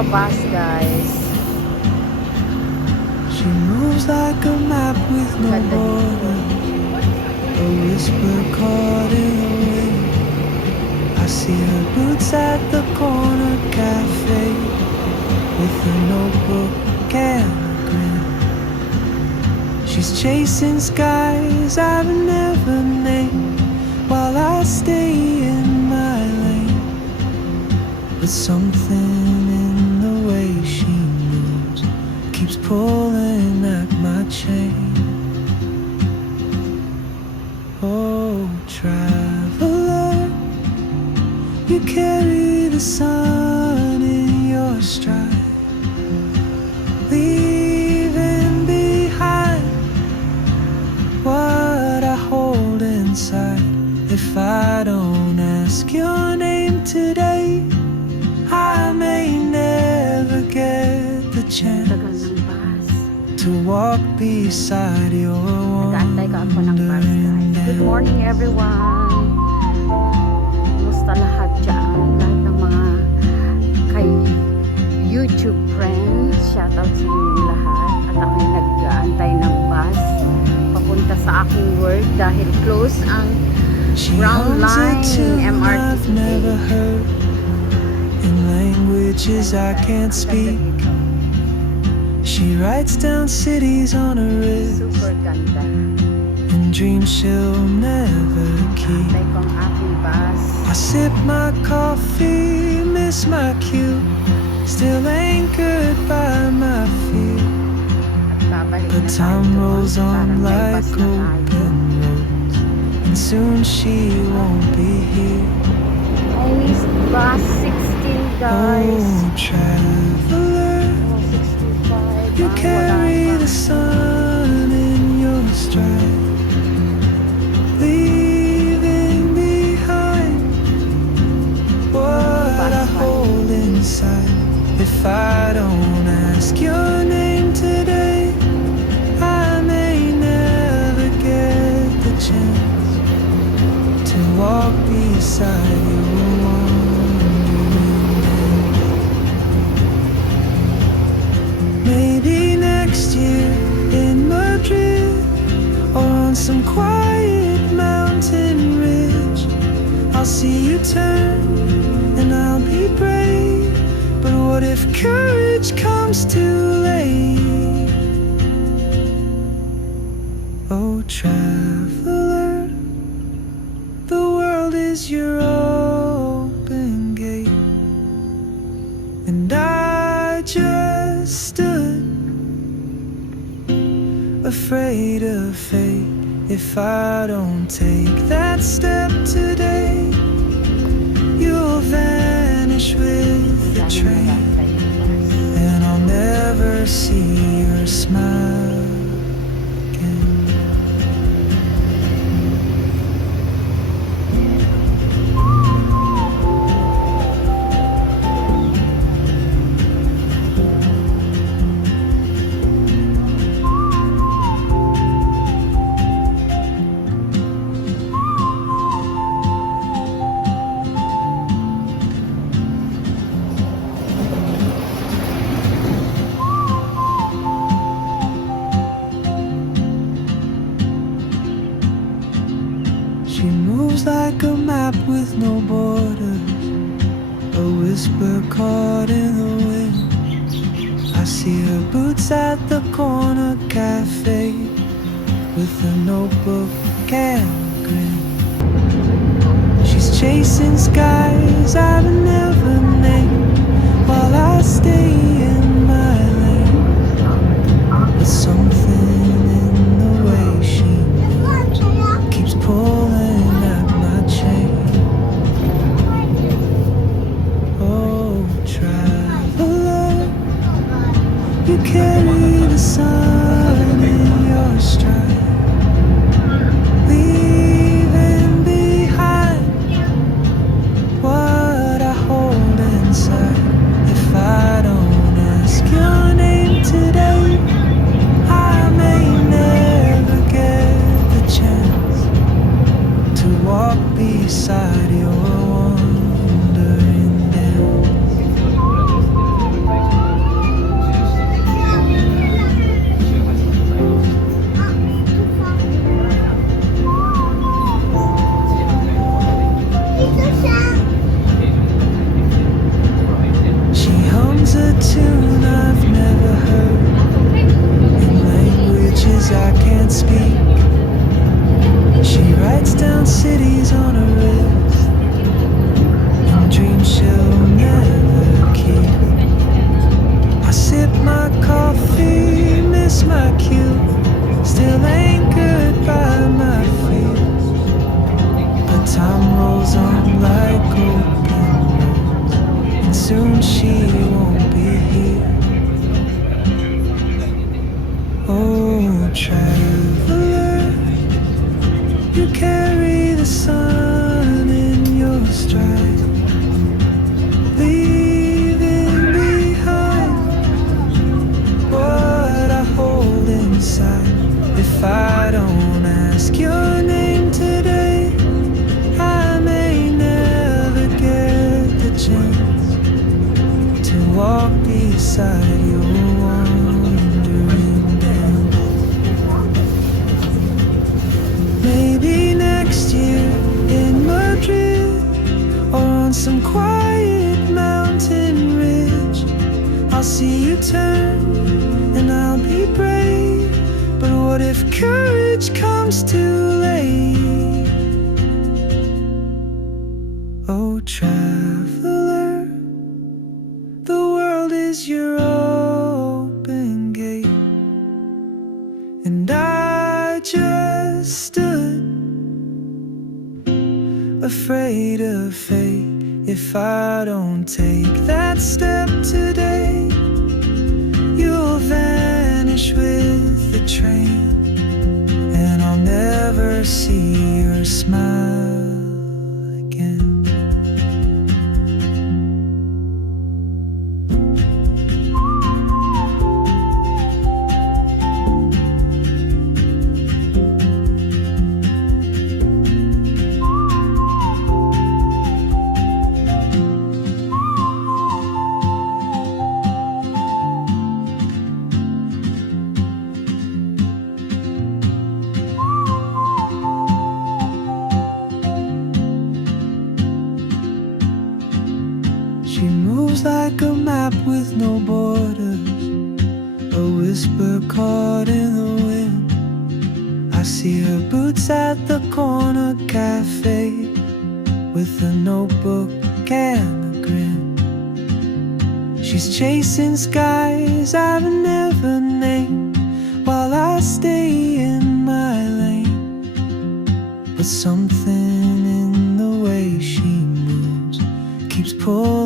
our bus, guys. She moves like a map with no border, a whisper caught in the wind. I see her boots at the corner cafe with a notebook and a grin. She's chasing skies I've never named while I stay in my lane. But something in the way she moves keeps pulling at my chain. Oh, traveler, you carry the sun in your stride, leaving behind what I hold inside. If I don't ask your name today, I may never get the chance to walk beside your wandering Good morning, everyone. Kumusta lahat dyan? Lahat ng mga kay YouTube friends. Shoutout sa inyo lahat. At ako'y nag-aantay ng bus papunta sa aking work dahil close ang Brown Line MRT. Never heard in languages I can't speak. She writes down cities on her wrist Super ganda. and dreams she'll never keep. Antay ko ang aking bus. I sip my coffee, miss my cue, still anchored by my feet. At babalik But na tayo time doon. rolls on Parang may like bus na tayo. open roads, and soon she won't be here. I missed bus 16, guys. Oh, traveler, Oh, 65. you Ay, carry wala pa. the sun in your stride, leaving behind what I hold inside. If I don't ask your name today, I may never get the chance to walk beside you. Maybe next year in Madrid or on some quiet mountain ridge, I'll see you turn and I'll be brave. But what if courage comes too late? Oh, traveler, the world is your open gate, and I just stood afraid of fate. If I don't take that step today, you'll vanish with the train, and I'll never see your smile again. She moves like a map with no borders, a whisper caught in the wind. I see her boots at the corner cafe with a notebook and a grin. She's chasing skies I've never named while I stay in my lane. But something in the way she moves keeps pulling at my chain. Oh, traveler, you carry the sun in your stride, leaving behind what I hold inside. If I don't ask your name today, I may never get the chance to walk beside your wandering dance. can't speak. She writes down cities on her wrist and dreams she'll never keep. I sip my coffee, miss my cue, still anchored by my fears. But time rolls on like open roads, and soon she won't be here. Oh, traveler, you carry the sun in your stride, leaving behind what I hold inside. If I don't ask your name today, I may never get the chance to walk beside your wandering dance. Maybe next year in Madrid, or on some quiet mountain ridge, I'll see you turn and I'll be brave. But what if courage comes too late? Oh, traveler, the world is your open gate, and I just stood afraid of fate. If I don't take that step today, you'll vanish with the train, and I'll never see your smile again. She moves like a map with no borders, a whisper caught in the wind. I see her boots at the corner cafe, with a notebook and a grin. She's chasing skies I've never named, while I stay in my lane. But something in the way she moves keeps pulling